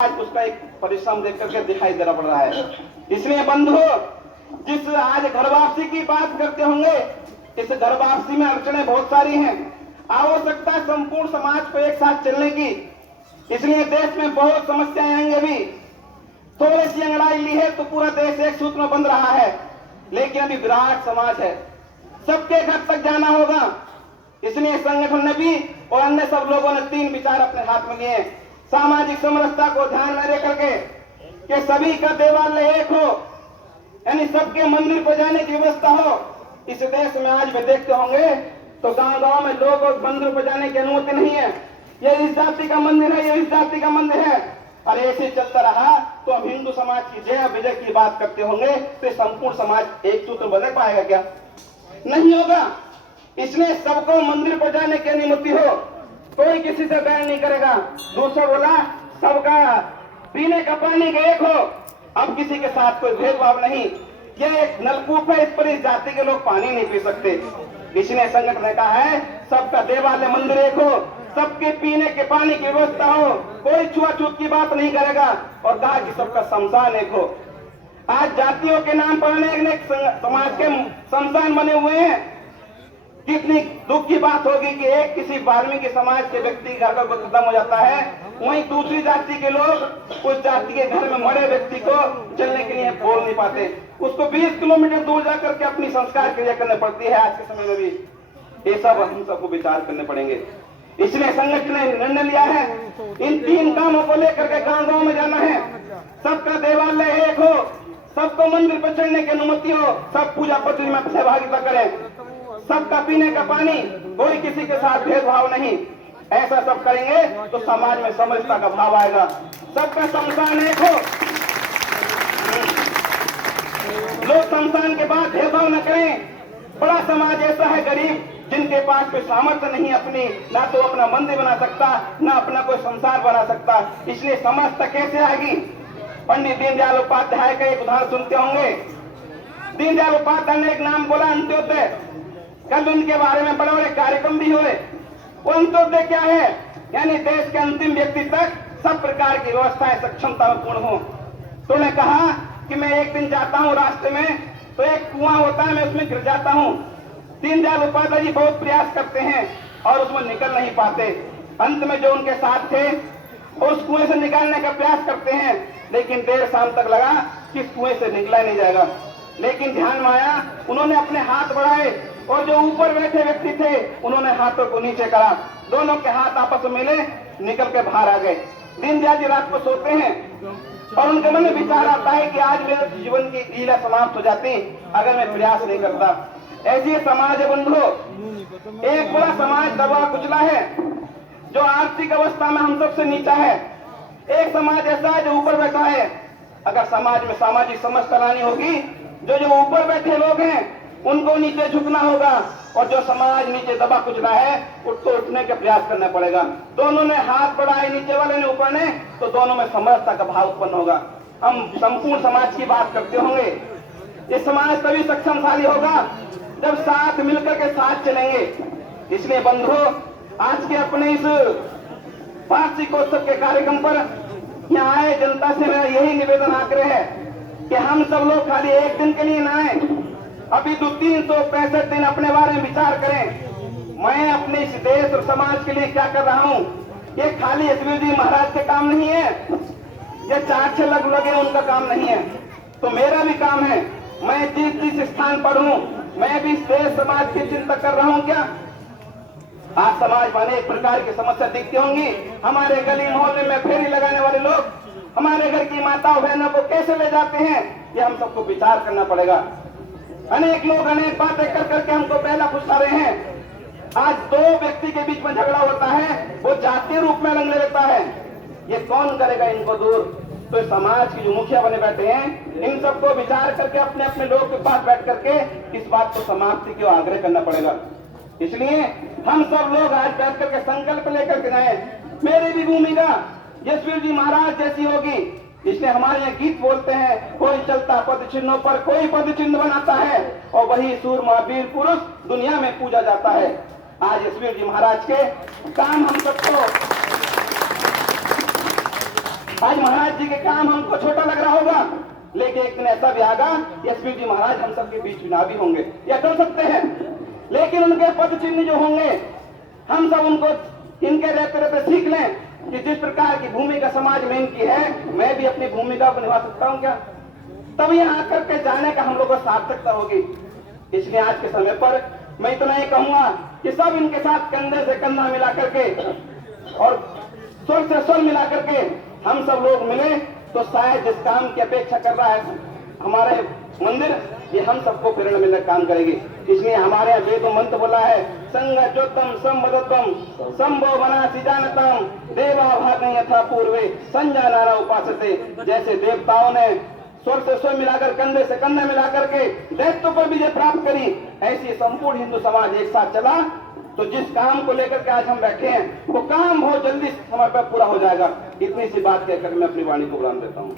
आज उसका एक परिश्रम देख करके दिखाई देना पड़ रहा है। इसलिए बंधु, जिस आज घर वापसी की बात करते होंगे, इस घर वापसी में अड़चने बहुत सारी हैं। आवश्यकता है संपूर्ण समाज को एक साथ चलने की। इसलिए देश में बहुत समस्याएं आएंगी। अभी थोड़ी सी अंगड़ाई ली है तो पूरा देश एक सूत्र में बंध रहा है, लेकिन अभी विराट समाज है, सबके घर तक जाना होगा। इसलिए संगठन ने भी और अन्य सब लोगों ने 3 विचार अपने हाथ में लिए। सामाजिक समरसता को ध्यान में रख करके कि सभी का देवालय एक हो, यानी सबके मंदिर को जाने की व्यवस्था हो। इस देश में आज भी देखते होंगे तो गांव गांव में लोग मंदिर को जाने की अनुमति नहीं है। ये इस जाति का मंदिर है, ये इस जाति का मंदिर है। और ऐसे चलता रहा तो हम हिंदू समाज की जय विजय की बात करते होंगे तो संपूर्ण समाज एक सूत्र बन पाएगा क्या? नहीं होगा। इसलिए सबको मंदिर को जाने की अनुमति हो, कोई किसी से बैन नहीं करेगा। दूसरा बोला सबका पीने का पानी एक हो, अब किसी के साथ कोई भेदभाव नहीं। यह एक नलकूप है, इस पर इस जाति के लोग पानी नहीं पी सकते। इसलिए संगठन ने कहा है सबका देवालय मंदिर एक हो, सबके पीने के पानी की व्यवस्था हो, कोई छुआछूत की बात नहीं करेगा। और कहा कि सबका शमशान एक हो। आज जातियों के नाम पर अनेक समाज के शमशान बने हुए हैं। कितनी दुख की बात होगी कि एक किसी वाल्मीकि समाज के व्यक्ति घर का खत्म हो जाता है, वहीं दूसरी जाति के लोग उस जाति के घर में मरे व्यक्ति को चलने के लिए बोल नहीं पाते, उसको 20 किलोमीटर दूर जाकर के अपनी संस्कार क्रिया करनी पड़ती है। आज के समय में भी ये सब हम सबको विचार करने पड़ेंगे। इसलिए संगठन ने निर्णय लिया है इन 3 कामों को लेकर के गांव गांव में जाना है। सबका देवालय एक हो, सबको मंदिर पर चढ़ने की अनुमति हो, सब पूजा पद्धति में सहभागिता करें, सबका पीने का पानी, कोई किसी के साथ भेदभाव नहीं। ऐसा सब करेंगे तो समाज में समरसता का भाव आएगा। सबका शमशान एक हो, लोग शमशान के बाद भेदभाव न करें। बड़ा समाज ऐसा है गरीब जिनके पास कोई सामर्थ्य नहीं, अपनी ना तो अपना मंदिर बना सकता, ना अपना कोई संसार बना सकता। इसलिए समरसता कैसे आएगी? पंडित दीनदयाल उपाध्याय का एक उदाहरण सुनते होंगे। दीनदयाल उपाध्याय ने एक नाम बोला अंत्योदय। कल उनके बारे में बड़े बड़े कार्यक्रम भी हुए। वो अंत्योदय क्या है? यानी देश के अंतिम व्यक्ति तक सब प्रकार की व्यवस्थाएं सक्षमता में पूर्ण हो। तो उन्होंने कहा कि मैं एक दिन जाता हूँ रास्ते में तो एक कुआं होता है, मैं उसमें गिर जाता हूँ। दीनदयाल उपाध्याय जी बहुत प्रयास करते हैं और उसमें निकल नहीं पाते। अंत में जो उनके साथ थे उस कुएं से निकालने का प्रयास करते हैं, लेकिन देर शाम तक लगा कि इस कुएं से निकला नहीं जाएगा। लेकिन ध्यान में आया, उन्होंने अपने हाथ बढ़ाए और जो ऊपर बैठे व्यक्ति थे उन्होंने हाथों को नीचे करा, दोनों के हाथ आपस में मिले, निकल के बाहर आ गए। दीनदयाल जी रात को सोते हैं और उनके मन में विचार आता है कि आज मेरे जीवन की लीला समाप्त हो जाती अगर मैं प्रयास नहीं करता। ऐसी समाज है बंधुओं, एक बड़ा समाज दबा कुचला है जो आर्थिक अवस्था में हम सबसे नीचा है। एक समाज ऐसा है जो ऊपर बैठा है। अगर समाज में सामाजिक समरसता लानी होगी, जो ऊपर बैठे लोग हैं उनको नीचे झुकना होगा, और जो समाज नीचे दबा कुचला है उसको उठने का प्रयास करना पड़ेगा। दोनों ने हाथ बढ़ाए, नीचे वाले ने ऊपर ने, तो दोनों में समरसता का भाव उत्पन्न होगा। हम संपूर्ण समाज की बात करते होंगे। ये समाज तभी सक्षमशाली होगा जब साथ मिलकर के साथ चलेंगे। इसलिए बंधुओं, आज के अपने इस वार्षिकोत्सव के कार्यक्रम पर यहाँ आए जनता से मेरा यही निवेदन आग्रह है कि हम सब लोग खाली एक दिन के लिए ना आए, अभी 365 दिन अपने बारे में विचार करें। मैं अपने इस देश और समाज के लिए क्या कर रहा हूँ? ये खाली यशवीर जी महाराज के काम नहीं है, ये 4-6 लोग लगे उनका काम नहीं है, तो मेरा भी काम है। मैं जिस स्थान पर हूँ मैं भी इस देश समाज की चिंता कर रहा हूँ। क्या आज समाज में अनेक प्रकार की समस्या दिखती होंगी। हमारे गली मोहल्ले में फेरी लगाने वाले लोग हमारे घर की माताओं बहनों को कैसे ले जाते हैं, ये हम सबको विचार करना पड़ेगा। अनेक लोग अनेक बातें कर करके हमको पहला फुसला रहे हैं। आज 2 व्यक्ति के बीच में झगड़ा होता है, वो जातीय रूप में रंग ले लेता है। ये कौन करेगा इनको दूर? तो समाज के जो मुखिया बने बैठे हैं, इन सबको विचार करके अपने अपने लोग के पास बैठ करके इस बात को समाप्ति की आग्रह करना पड़ेगा। इसलिए हम सब लोग आज बैठ करके संकल्प लेकर के जाए, मेरी भी भूमिका यशवीर जी महाराज जैसी होगी। इसलिए हमारे यहाँ गीत बोलते हैं, कोई चलता पद चिन्हों पर, कोई पद चिन्ह बनाता है, और वही सूरमा वीर पुरुष दुनिया में पूजा जाता है। आज यशवीर जी महाराज के काम हम सबको आज महाराज जी के काम हमको छोटा लग रहा होगा, लेकिन एक दिन ऐसा भी आगा एसपी जी महाराज हम सबके बीच चुनावी होंगे या कर सकते हैं, लेकिन उनके पद चिन्ह जो होंगे हम सब उनको इनके रहते रहते सीख लें कि जिस प्रकार की भूमिका समाज में इनकी है, मैं भी अपनी भूमिका को निभा सकता हूं क्या, तब यहाँ आकर के जाने का हम लोग को सार्थकता होगी। इसलिए आज के समय पर मैं इतना ही कहूंगा कि सब इनके साथ कंधे से कंधा मिला करके और स्वर से स्वर मिला करके हम सब लोग मिले तो शायद जिस काम की अपेक्षा कर रहा है हमारे मंदिर, ये हम सबको प्रेरणा मिलकर काम करेगी। इसलिए हमारे यहाँ वेद मंत्र बोला है, संग ज्योतम संवदत्वम संभव बनासी जानतम देवा भाग यथा पूर्वे संजाना उपासते। जैसे देवताओं ने स्वर से स्वर मिलाकर कंधे से कंधे मिलाकर के दैत्यों पर विजय प्राप्त करी, ऐसी संपूर्ण हिंदू समाज एक साथ चला तो जिस काम को लेकर के आज हम बैठे हैं वो काम बहुत जल्दी समय पर पूरा हो जाएगा। इतनी सी बात कहकर मैं अपनी वाणी को विराम देता हूँ।